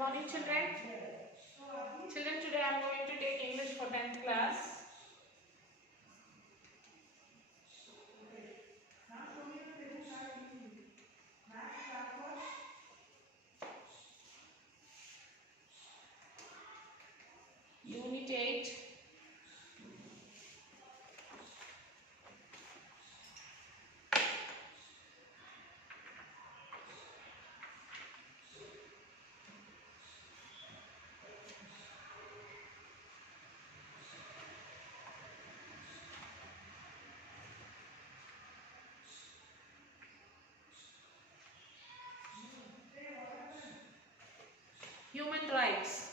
morning, children. Children, today I am going to take English for 10th class. Unit 8. Human rights.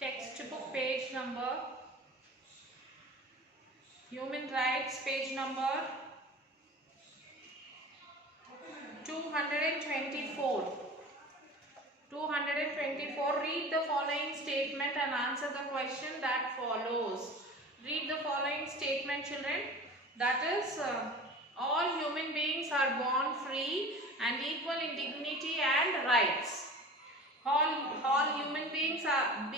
Textbook page number. Human rights page number 224. 224. Read the following statement and answer the question that follows. Read the following statement, children. That is, all human beings are born free and equal in dignity and rights. All human beings are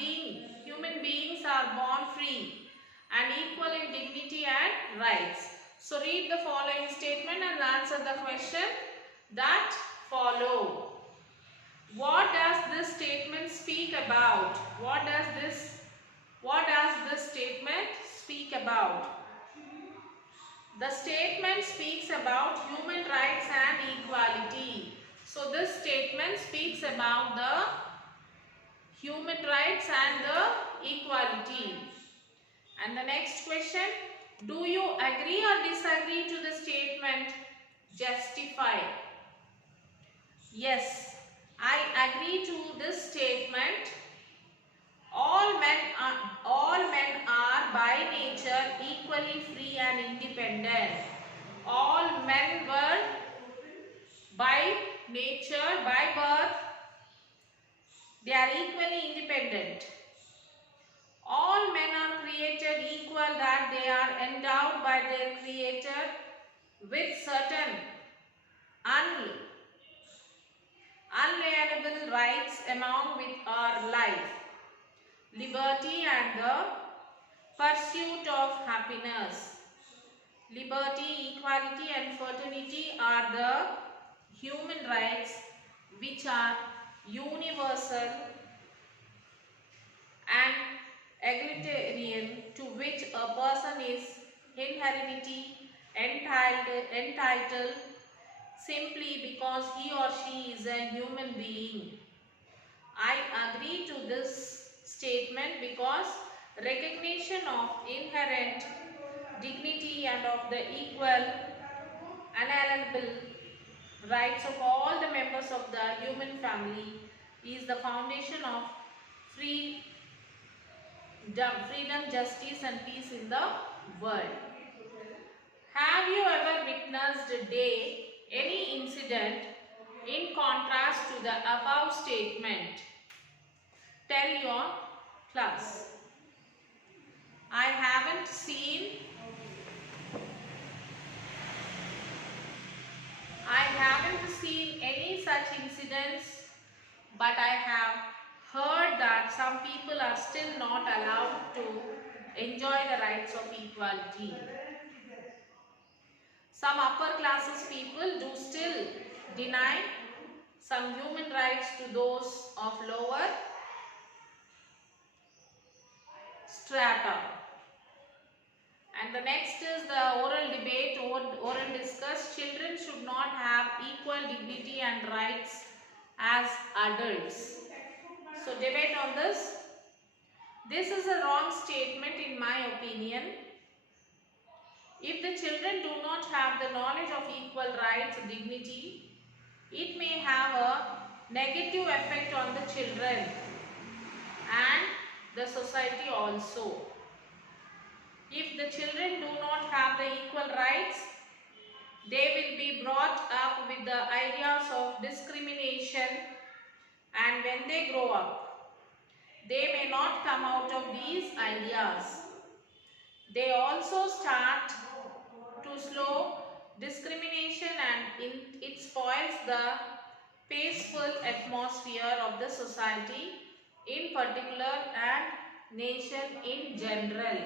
born free and equal in dignity and rights. So read the following statement and answer the question that follow. What does this statement speak about? What does this statement speak about? The statement speaks about human rights and equality. So this statement speaks about the human rights and the equality. And the next question, do you agree or disagree to the statement? Justify. Yes, I agree to this statement. All men are by nature equally free and independent. All men were by nature, by birth, they are equally independent. All men are created equal, that they are endowed by their Creator with certain unalienable rights among with our life, liberty and the pursuit of happiness. Liberty, equality and fraternity are the human rights which are universal and egalitarian, to which a person is inherently entitled simply because he or she is a human being. I agree to this statement because recognition of inherent dignity and of the equal unalienable rights of all the members of the human family is the foundation of freedom, justice and peace in the world. Have you ever witnessed any incident in contrast to the above statement? Tell your class. I haven't seen any such incidents, but I have heard that some people are still not allowed to enjoy the rights of equality. Some upper classes people do still deny some human rights to those of lower strata. And the next is the oral debate, oral discuss. Children should not have equal dignity and rights as adults. So debate on this. This is a wrong statement in my opinion. If the children do not have the knowledge of equal rights and dignity, it may have a negative effect on the children and the society also. If the children do not have the equal rights, they will be brought up with the ideas of discrimination, and when they grow up, they may not come out of these ideas. They also start to slow discrimination, and it spoils the peaceful atmosphere of the society in particular and nation in general.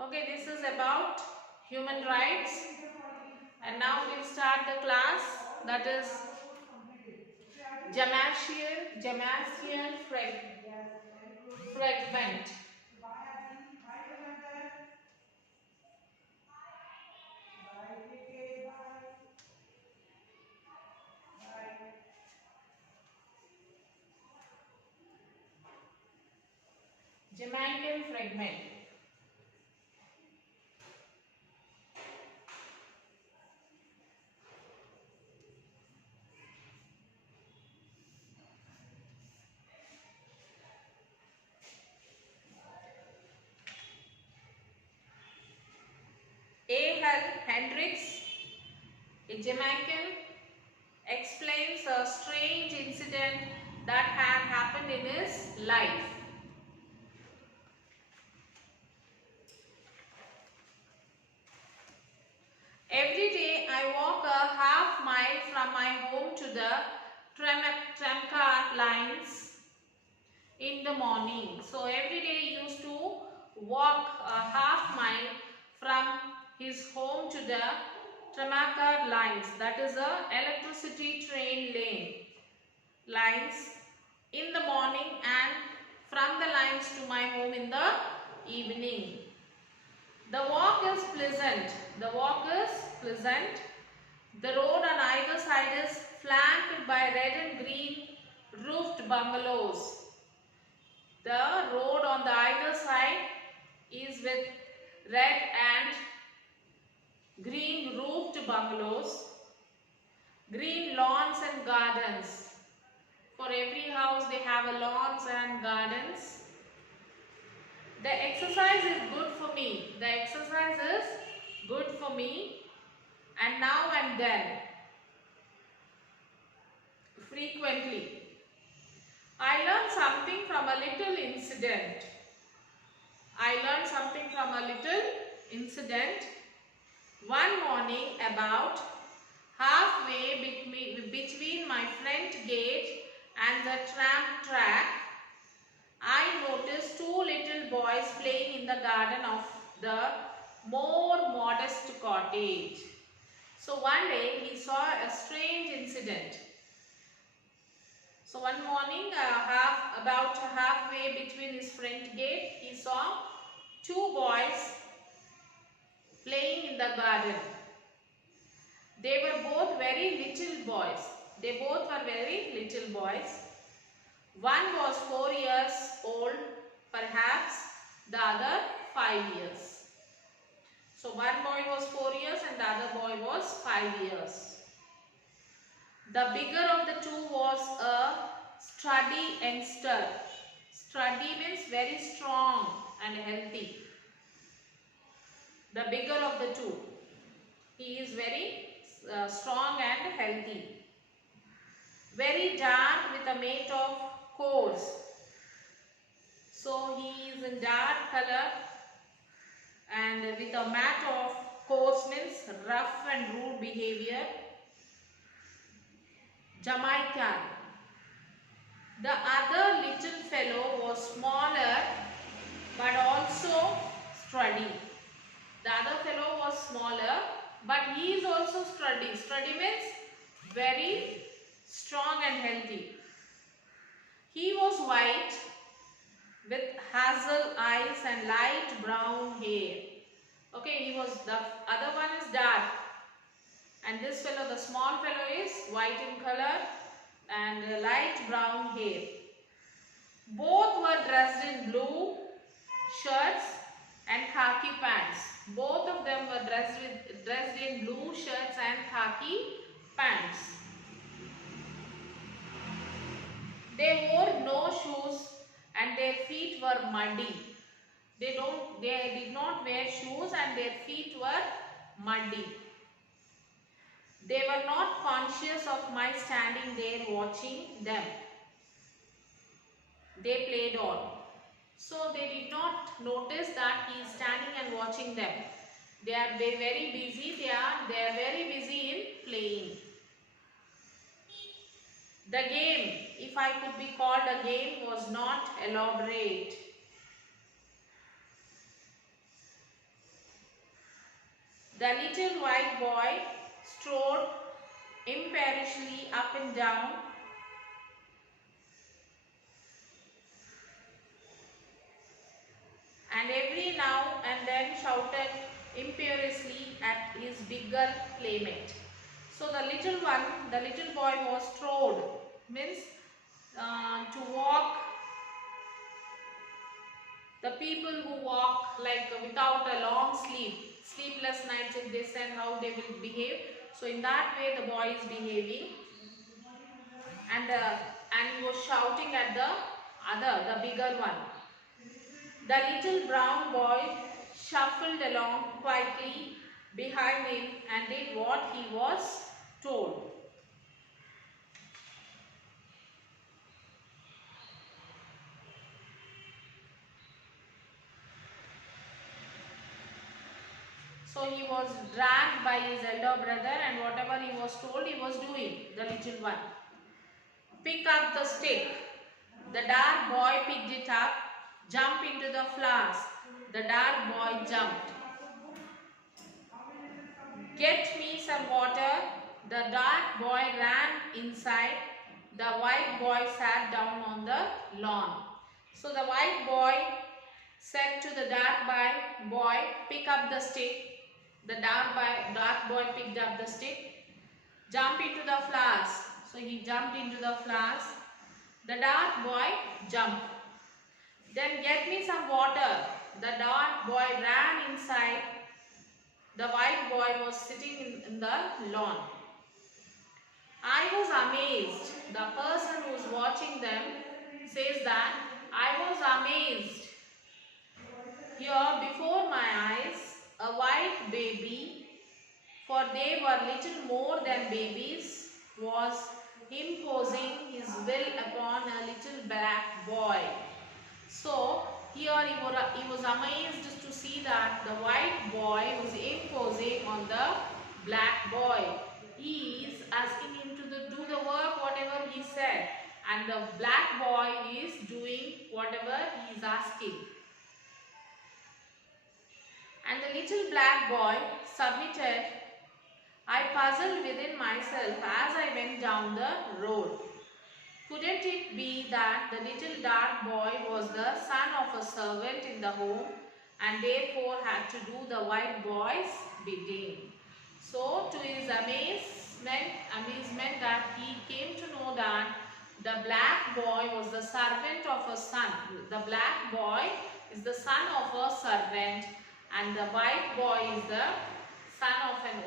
Okay, this is about human rights, and now we'll start the class, that is Jamasian fragment. Jamaican fragment. A. Hal Hendricks, a Jamaican, explains a strange incident that had happened in his life. Every day I walk a half mile from my home to the tramcar lines in the morning. So every day he used to walk a half mile from his home to the tramcar lines, that is a electricity train lines, in the morning, and from the lines to my home in the evening. The walk is pleasant. The walk is pleasant. The road on either side is flanked by red and green roofed bungalows. The road on the either side is with red and green roofed bungalows, green lawns and gardens. For every house they have a lawns and gardens. The exercise is good for me. The exercise is good for me, and now and then, frequently. I learned something from a little incident. One morning, about halfway between my front gate and the tram track, I noticed two little boys playing in the garden of the more modest cottage. So one day he saw a strange incident. So one morning, about halfway between his front gate, he saw two boys playing in the garden. They were both very little boys. One was 4 years old, perhaps the other 5 years. So one boy was 4 years and the other boy was 5 years. The bigger of the two was a sturdy youngster. Sturdy means very strong and healthy. The bigger of the two. He is very strong and healthy. Very dark with a mate of coarse. So he is in dark color and with a mat of coarse means rough and rude behavior. Jamaican. The other little fellow was smaller but also sturdy. The other fellow was smaller but he is also sturdy. Sturdy means very strong and healthy. He was white with hazel eyes and light brown hair. Okay, the other one is dark. And this fellow, the small fellow, is white in color and light brown hair. Both were dressed in blue shirts and khaki pants. Both of them were dressed in blue shirts and khaki pants. They wore no shoes and their feet were muddy. They did not wear shoes and their feet were muddy. They were not conscious of my standing there watching them. They played on. So they did not notice that he is standing and watching them. They are very busy. They are very busy in playing. The game, if I could be called a game, was not elaborate. The little white boy strode imperiously up and down, and every now and then shouted imperiously at his bigger playmate. So the little boy was strode, means to walk. The people who walk like without a long sleepless nights, if they said how they will behave. So in that way the boy is behaving, and he was shouting at the bigger one. The little brown boy shuffled along quietly behind him and did what he was told. So he was dragged by his elder brother, and whatever he was told he was doing, the little one. Pick up the stick. The dark boy picked it up. Jump into the flask. The dark boy jumped. Get me some water. The dark boy ran inside. The white boy sat down on the lawn. So the white boy said to the dark boy, pick up the stick. The dark boy picked up the stick. Jump into the flask. So he jumped into the flask. The dark boy jumped. Then get me some water. The dark boy ran inside. The white boy was sitting in the lawn. I was amazed. The person who is watching them says that I was amazed. Here before my eyes, a white baby, for they were little more than babies, was imposing his will upon a little black boy. So here he was amazed to see that the white boy was imposing on the black boy. He is asking him to do the work whatever he said, and the black boy is doing whatever he is asking. And the little black boy submitted. I puzzled within myself as I went down the road. Couldn't it be that the little dark boy was the son of a servant in the home and therefore had to do the white boy's bidding? So to his amazement that he came to know that the black boy was the servant of a son. The black boy is the son of a servant, and the white boy is the son of an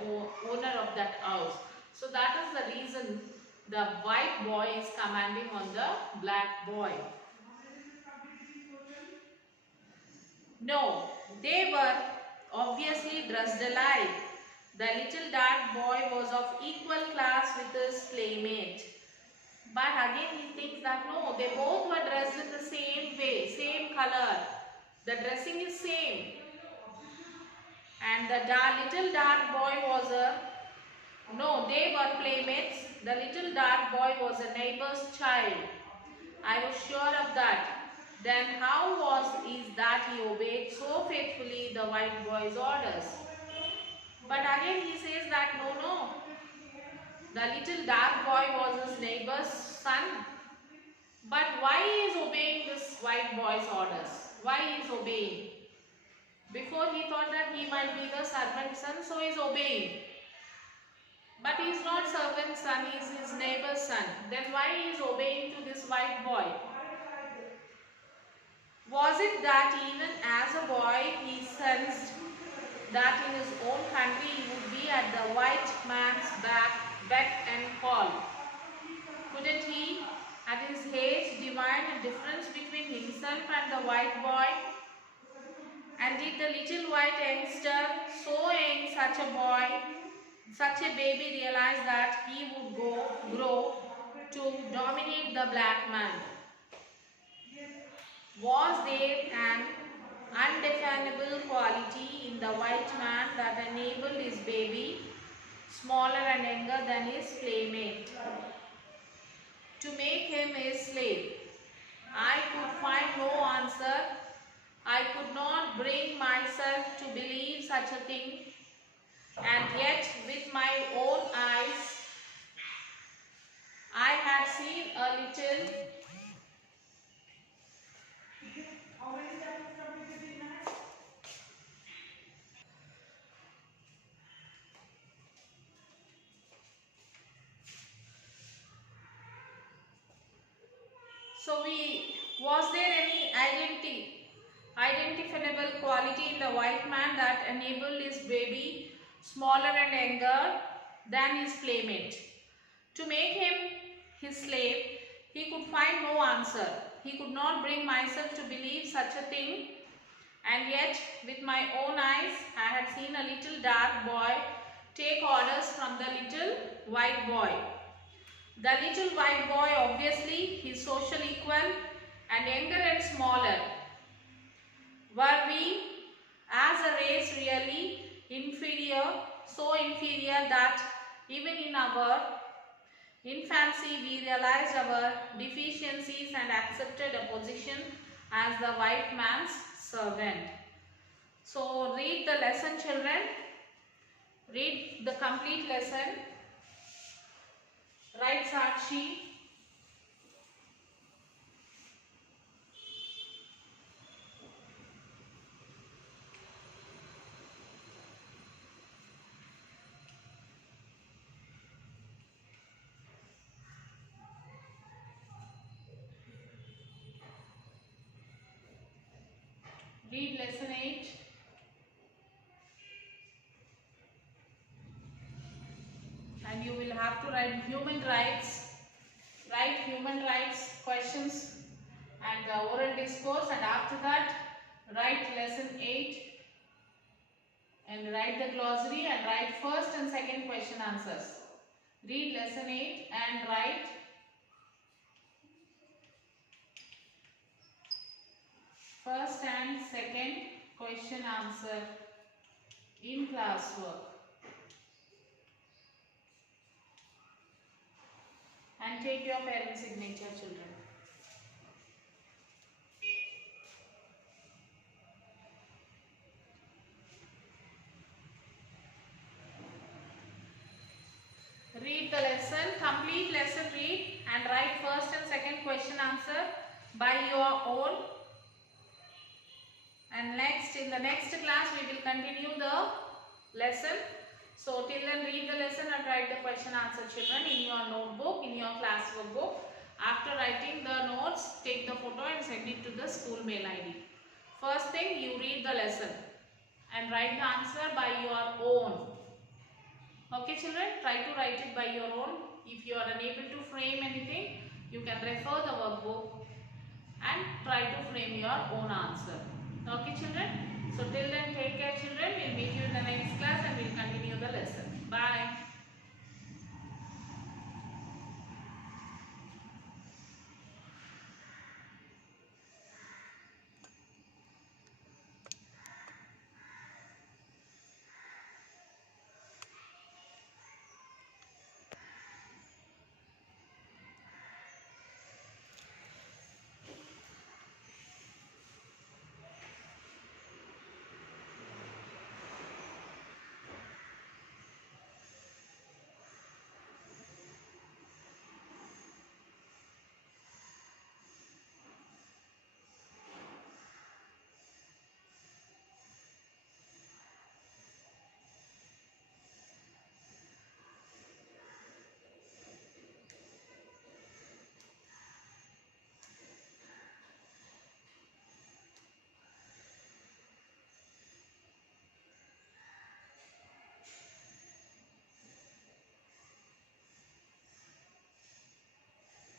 owner of that house. So that is the reason the white boy is commanding on the black boy. No, they were obviously dressed alike. The little dark boy was of equal class with his playmate. But again he thinks that no, they both were dressed in the same way, same color. The dressing is same. And the little dark boy was they were playmates. The little dark boy was a neighbor's child. I was sure of that. Then how is that he obeyed so faithfully the white boy's orders? But again he says that no. The little dark boy was his neighbor's son. But why he is obeying this white boy's orders? Why he is obeying? Before he thought that he might be the servant's son, so he is obeying. But he is not servant's son, he is his neighbor's son. Then why he is obeying to this white boy? Was it that even as a boy he sensed that in his own country he would be at the white man's beck and call? Couldn't he at his age divined a difference between himself and the white boy? And did the little white youngster, so young, such a boy, such a baby, realize that he would grow to dominate the black man? Was there an undefinable quality in the white man that enabled his baby, smaller and younger than his playmate, to make him his slave? I could find no answer. I could not bring myself to believe such a thing, and yet with my own eyes I had seen a little was there any identifiable quality in the white man that enabled his baby, smaller and younger than his playmate, to make him his slave? He could find no answer. He could not bring myself to believe such a thing, and yet with my own eyes I had seen a little dark boy take orders from the little white boy. The little white boy, obviously his social equal, and younger and smaller. Were we as a race really inferior, so inferior that even in our infancy we realized our deficiencies and accepted a position as the white man's servant? So read the lesson, children. Read the complete lesson. Write Sakshi. Read lesson 8. And you will have to write human rights. Write human rights questions and the oral discourse, and after that write lesson 8 and write the glossary and write first and second question answers. Read lesson 8 and write first and second question answer in classwork. And take your parent signature, children. Read the lesson, complete lesson, read and write first and second question answer by your own. And next, in the next class, we will continue the lesson. So till then, read the lesson and write the question answer, children, in your notebook, in your classwork book. After writing the notes, take the photo and send it to the school mail ID. First thing, you read the lesson and write the answer by your own. Okay, children, try to write it by your own. If you are unable to frame anything, you can refer the workbook and try to frame your own answer. Okay, children. So till then, take care, children. We'll meet you in the next class and we'll continue the lesson. Bye.